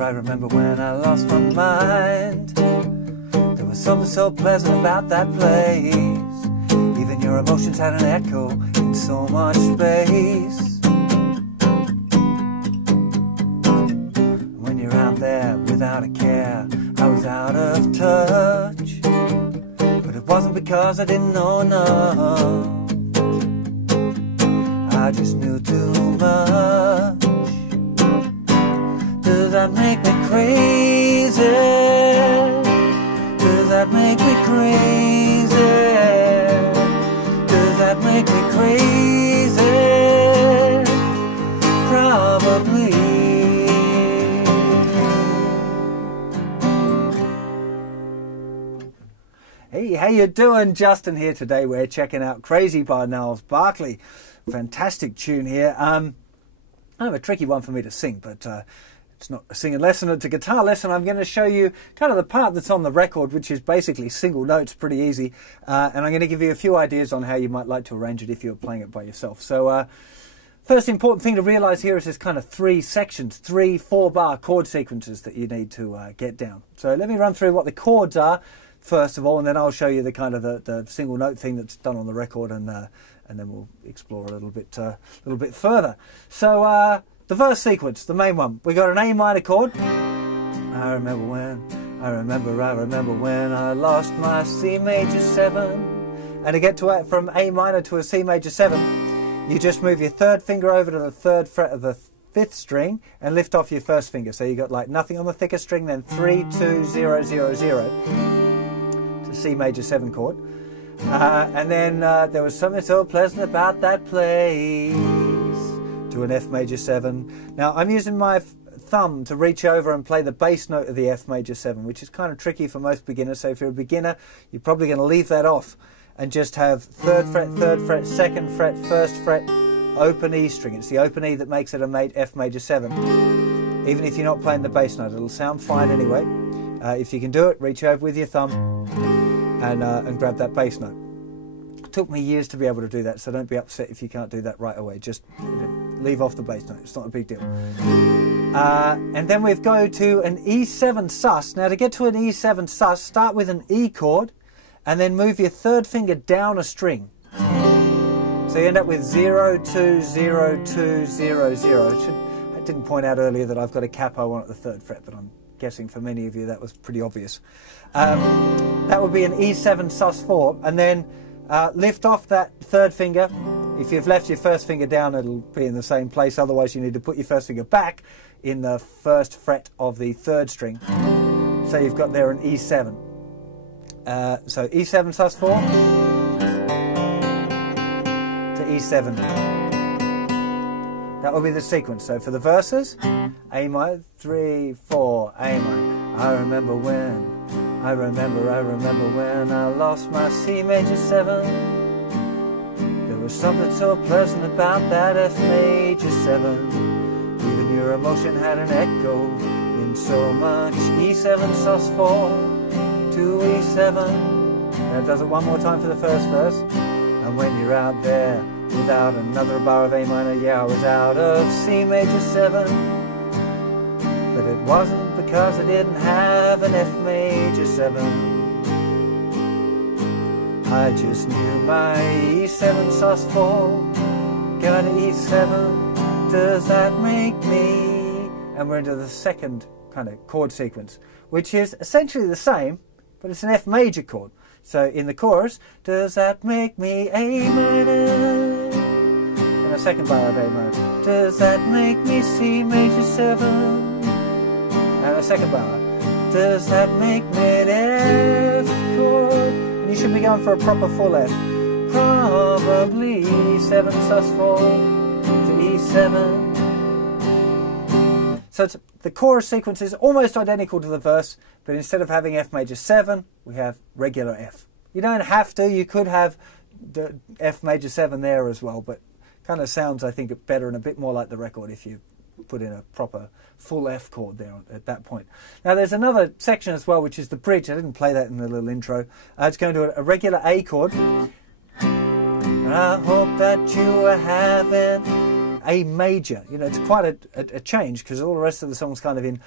I remember when I lost my mind. There was something so pleasant about that place. Even your emotions had an echo in so much space. When you're out there without a care, I was out of touch. But it wasn't because I didn't know enough. I just knew too much. Does that make me crazy? Does that make me crazy? Does that make me crazy? Probably. Hey, how you doing? Justin here. Today we're checking out Crazy by Gnarls Barkley. Fantastic tune here. Kind of a tricky one for me to sing, but it's not a singing lesson, it's a guitar lesson. I'm going to show you kind of the part that's on the record, which is basically single notes, pretty easy. And I'm going to give you a few ideas on how you might like to arrange it if you're playing it by yourself. So first important thing to realize here is there's kind of three sections, 3 4-bar chord sequences that you need to get down. So let me run through what the chords are first of all, and then I'll show you the kind of the single note thing that's done on the record, and then we'll explore a little bit further. So the verse sequence, the main one. We got an A minor chord. I remember when I lost my C major 7. And to get to from A minor to a C major 7, you just move your third finger over to the 3rd fret of the 5th string and lift off your first finger. So you got like nothing on the thicker string, then 3 2 0 0 0 to C major 7 chord. And then there was something so pleasant about that place, to an F major 7. Now I'm using my thumb to reach over and play the bass note of the F major 7, which is kind of tricky for most beginners. So if you're a beginner, you're probably going to leave that off and just have 3rd fret, 3rd fret, 2nd fret, 1st fret, open E string. It's the open E that makes it a F major 7. Even if you're not playing the bass note, it'll sound fine anyway. If you can do it, reach over with your thumb and grab that bass note. It took me years to be able to do that, so don't be upset if you can't do that right away. Just leave off the bass note, it's not a big deal. And then we go to an E7 sus. Now to get to an E7 sus, start with an E chord and then move your 3rd finger down a string. So you end up with 0 2 0 2 0 0. I didn't point out earlier that I've got a capo on at the 3rd fret, but I'm guessing for many of you that was pretty obvious. That would be an E7 sus 4, and then lift off that 3rd finger. If you've left your 1st finger down, it'll be in the same place. Otherwise, you need to put your 1st finger back in the 1st fret of the 3rd string. So you've got there an E7. So E7 sus 4 to E7. That will be the sequence. So for the verses, A minor, 3 4, A minor. I remember when I lost my C major 7. There was something so pleasant about that F major 7. Even your emotion had an echo in so much. E7 sus 4 to E7. Now it does it one more time for the first verse. And when you're out there without another bar of A minor, yeah, I was out of C major 7. But it wasn't because I didn't have an F major 7. I just knew my E7 sus 4, got an E7, does that make me? And we're into the second kind of chord sequence, which is essentially the same, but it's an F major chord. So in the chorus, does that make me A minor? And a second bar of A minor. Does that make me C major 7? And a second bar. Does that make me an F chord? And you should be going for a proper full F. Probably E7 sus 4 to E7. So the chorus sequence is almost identical to the verse, but instead of having F major 7, we have regular F. You don't have to, you could have the F major 7 there as well, but kind of sounds, I think, better and a bit more like the record if you put in a proper full F chord there at that point. Now there's another section as well, which is the bridge. I didn't play that in the little intro. It's going to a regular A chord, and I hope that you are having A major. You know, it's quite a change, because all the rest of the song's kind of in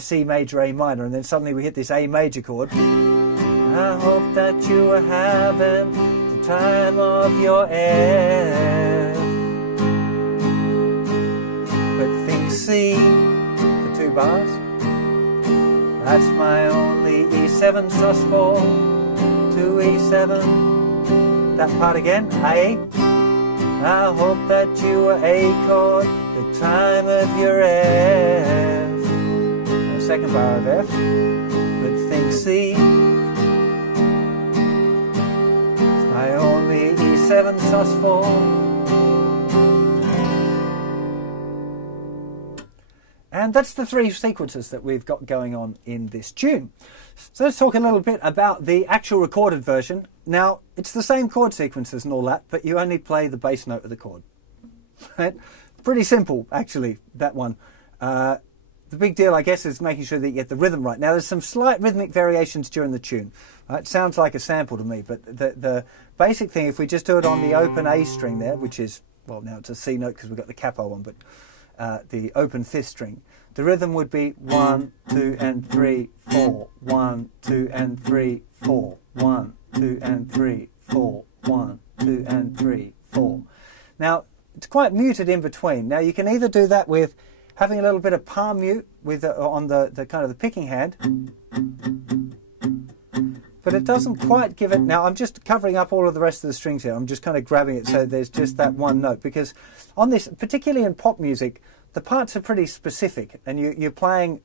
C major, A minor, and then suddenly we hit this A major chord. I hope that you are having the time of your life. But think C for 2 bars. That's my only E7 sus4 to E7. That part again, A. I hope that you are A chord, the time of your F. The second bar of F. But think C. It's my only E7 sus4. And that's the 3 sequences that we've got going on in this tune. So let's talk a little bit about the actual recorded version. Now, it's the same chord sequences and all that, but you only play the bass note of the chord. Right? Pretty simple, actually, that one. The big deal, I guess, is making sure that you get the rhythm right. Now, there's some slight rhythmic variations during the tune. It sounds like a sample to me, but the basic thing, if we just do it on the open A string there, which is, well, now it's a C note because we've got the capo on, but the open 5th string, the rhythm would be 1, 2, and 3, 4, 1, 2, and 3, 4, 1, 2, and 3, 4, 1, 2, and 3, 4. Now, it's quite muted in between. Now, you can either do that with having a little bit of palm mute with on the kind of the picking hand, but it doesn't quite give it. Now, I'm just covering up all of the rest of the strings here. I'm just kind of grabbing it so there's just that one note, because on this, particularly in pop music, the parts are pretty specific, and you're playing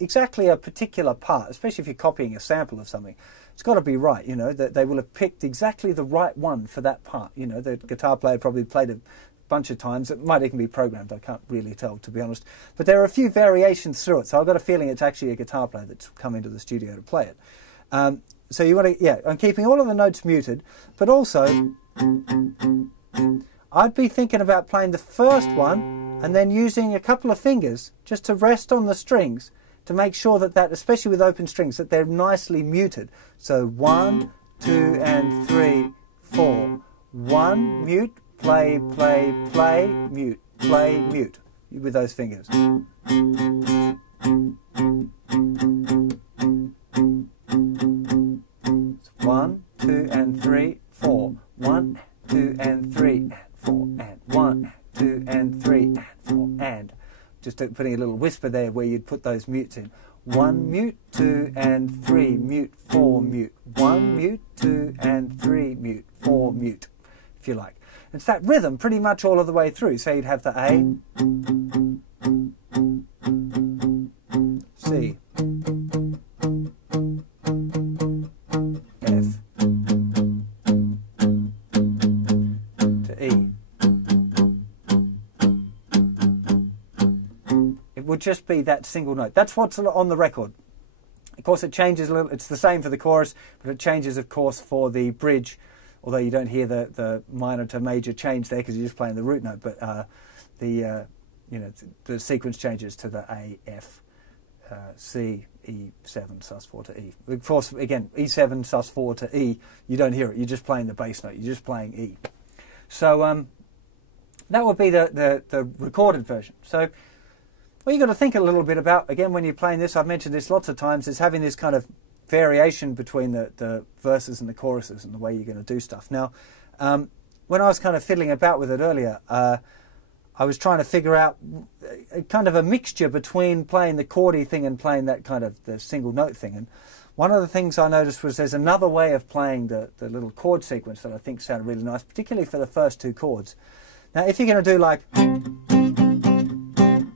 exactly a particular part, especially if you're copying a sample of something. It's got to be right, you know, that they will have picked exactly the right one for that part. You know, the guitar player probably played a bunch of times. It might even be programmed. I can't really tell, to be honest. But there are a few variations through it, so I've got a feeling it's actually a guitar player that's come into the studio to play it. So you want to, yeah, I'm keeping all of the notes muted, but also I'd be thinking about playing the first one and then using a couple of fingers just to rest on the strings to make sure that, especially with open strings, that they're nicely muted. So 1, 2, and 3, 4. 1, mute, play, play, play, mute, play, mute, with those fingers. 1, 2, and 3, 4. 1, 2, and 3, 4, and 1, 2, and 3, and 4, and just putting a little whisper there where you'd put those mutes in. 1 mute, 2 and 3 mute, 4 mute. 1 mute, 2 and 3 mute, 4 mute, if you like. It's that rhythm pretty much all of the way through. So you'd have the A, C, F, to E. It would just be that single note. That's what's on the record. Of course, it changes a little. It's the same for the chorus, but it changes, of course, for the bridge. Although you don't hear the minor to major change there because you're just playing the root note, but you know, the sequence changes to the A, F, C, E7, sus4 to E. Of course, again, E7, sus4 to E, you don't hear it. You're just playing the bass note. You're just playing E. So that would be the recorded version. So what you've got to think a little bit about, again, when you're playing this, I've mentioned this lots of times, is having this kind of variation between the verses and the choruses and the way you're going to do stuff. Now, when I was kind of fiddling about with it earlier, I was trying to figure out a kind of a mixture between playing the chordy thing and playing that kind of the single note thing. And one of the things I noticed was there's another way of playing the little chord sequence that I think sounded really nice, particularly for the first 2 chords. Now, if you're going to do like,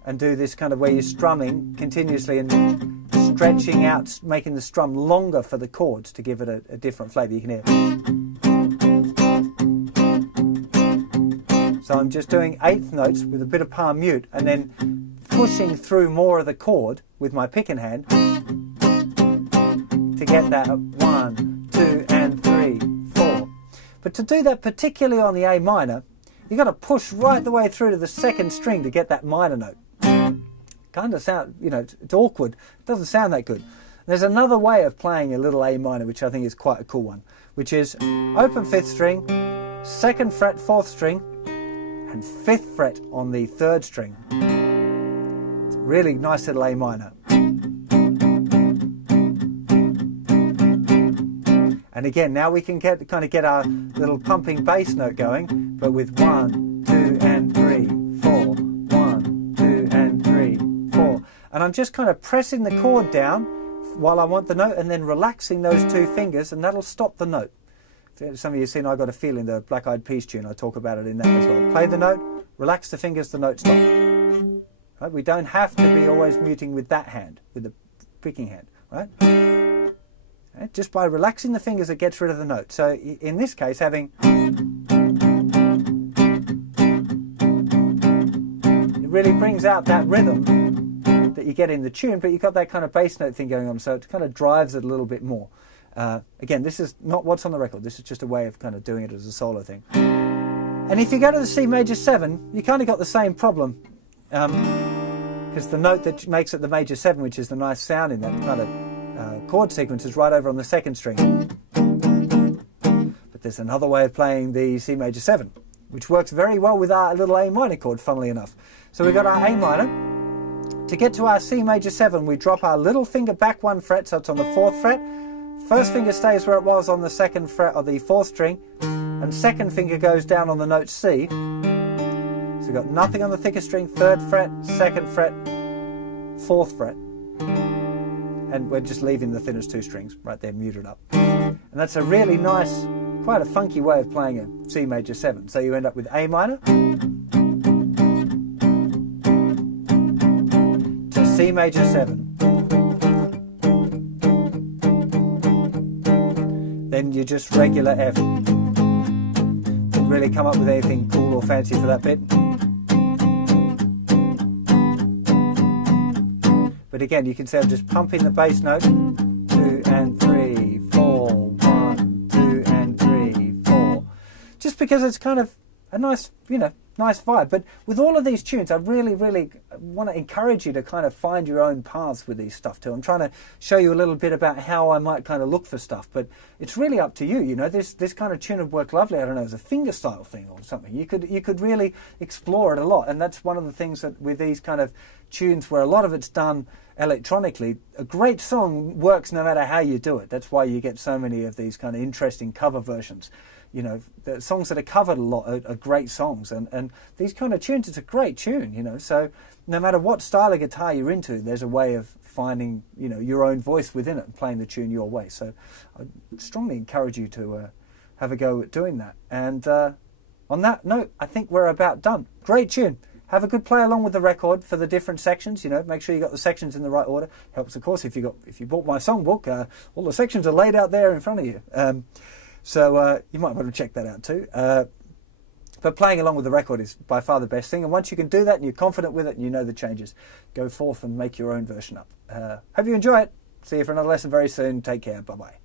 and do this kind of where you're strumming continuously and stretching out, making the strum longer for the chords to give it a different flavour. You can hear. So I'm just doing 8th notes with a bit of palm mute and then pushing through more of the chord with my picking hand to get that 1, 2 and 3, 4. But to do that, particularly on the A minor, you've got to push right the way through to the 2nd string to get that minor note. Kind of sound, you know, it's awkward. It doesn't sound that good. There's another way of playing a little A minor, which I think is quite a cool one, which is open 5th string, 2nd fret 4th string, and 5th fret on the 3rd string. It's a really nice little A minor. And again, now we can kind of get our little pumping bass note going, but with 1, 2 and 3, 4, 1, 2 and 3, 4. And I'm just kind of pressing the chord down while I want the note, and then relaxing those 2 fingers, and that'll stop the note. Some of you have seen I Got a Feeling, the Black Eyed Peas tune. I talk about it in that as well. Play the note, relax the fingers, the note stops. Right? We don't have to be always muting with that hand, with the picking hand. Right? Right? Just by relaxing the fingers, it gets rid of the note. So in this case, having... it really brings out that rhythm that you get in the tune, but you've got that kind of bass note thing going on, so it kind of drives it a little bit more. Again, this is not what's on the record. This is just a way of kind of doing it as a solo thing. And if you go to the C major 7, you kind of got the same problem, because the note that makes it the major 7, which is the nice sound in that kind of chord sequence, is right over on the 2nd string. But there's another way of playing the C major 7, which works very well with our little A minor chord, funnily enough. So we've got our A minor. To get to our C major 7, we drop our little finger back 1 fret, so it's on the 4th fret. 1st finger stays where it was on the 2nd fret of the 4th string, and 2nd finger goes down on the note C. So we've got nothing on the thicker string, 3rd fret, 2nd fret, 4th fret. And we're just leaving the thinnest 2 strings right there muted up. And that's a really nice, quite a funky way of playing a C major 7. So you end up with A minor to C major 7. Then you just regular F. Didn't really come up with anything cool or fancy for that bit. But again, you can see I'm just pumping the bass note. 2 and 3, 4, 1, 2 and 3, 4. Just because it's kind of a nice, nice vibe. But with all of these tunes, I really, really want to encourage you to kind of find your own paths with these stuff too. I'm trying to show you a little bit about how I might kind of look for stuff, but it's really up to you. This kind of tune would work lovely, I don't know, as a fingerstyle thing or something. You could really explore it a lot, and that's one of the things that with these kind of tunes where a lot of it's done electronically, a great song works no matter how you do it. That's why you get so many of these kind of interesting cover versions. The songs that are covered a lot are great songs, and these kind of tunes, it's a great tune, so no matter what style of guitar you're into, there's a way of finding, your own voice within it and playing the tune your way. So I strongly encourage you to have a go at doing that. And on that note, I think we're about done. Great tune. Have a good play along with the record for the different sections. Make sure you got the sections in the right order. Helps, of course, if you bought my songbook. All the sections are laid out there in front of you. So you might want to check that out too. But playing along with the record is by far the best thing. And once you can do that and you're confident with it and you know the changes, go forth and make your own version up. Hope you enjoy it. See you for another lesson very soon. Take care. Bye-bye.